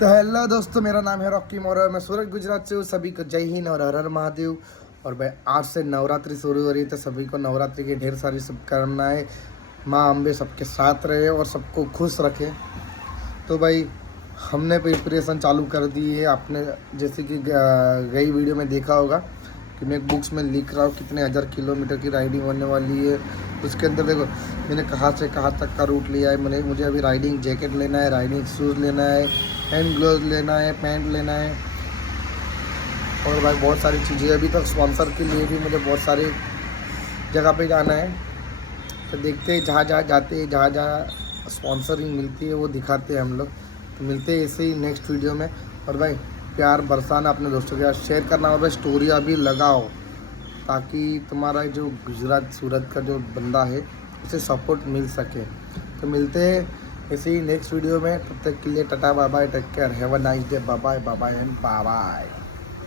तो हेलो दोस्तों, मेरा नाम है रॉकी मोर, मैं सूरत गुजरात से हूँ। सभी को जय हिंद और हर हर महादेव। और भाई आज से नवरात्रि शुरू हो रही है, तो सभी को नवरात्रि की ढेर सारी शुभकामनाएं। माँ अम्बे सबके साथ रहे और सबको खुश रखे। तो भाई हमने प्रिपरेशन चालू कर दी है। आपने जैसे कि गई वीडियो में देखा होगा कि मैं बुक्स में लिख रहा हूँ कितने हज़ार किलोमीटर की राइडिंग होने वाली है। उसके अंदर देखो मैंने कहाँ से कहाँ तक का रूट लिया है। मुझे अभी राइडिंग जैकेट लेना है, राइडिंग शूज़ लेना है, हैंड ग्लोव लेना है, पैंट लेना है और भाई बहुत सारी चीज़ें। अभी तक स्पॉन्सर के लिए भी मुझे बहुत सारी जगह पे जाना है। तो देखते हैं जहाँ जहाँ जाते हैं, जहाँ जहाँ स्पॉन्सरिंग मिलती है वो दिखाते हैं हम लोग। तो मिलते हैं ऐसे ही नेक्स्ट वीडियो में। और भाई प्यार बरसाना, अपने दोस्तों के साथ शेयर करना और भाई स्टोरियाँ भी लगाओ, ताकि तुम्हारा जो गुजरात सूरत का जो बंदा है उसे सपोर्ट मिल सके। तो मिलते हैं ऐसे ही नेक्स्ट वीडियो में। तब तक के लिए ta-ta bye bye, take care, have a nice day, bye bye and bye bye.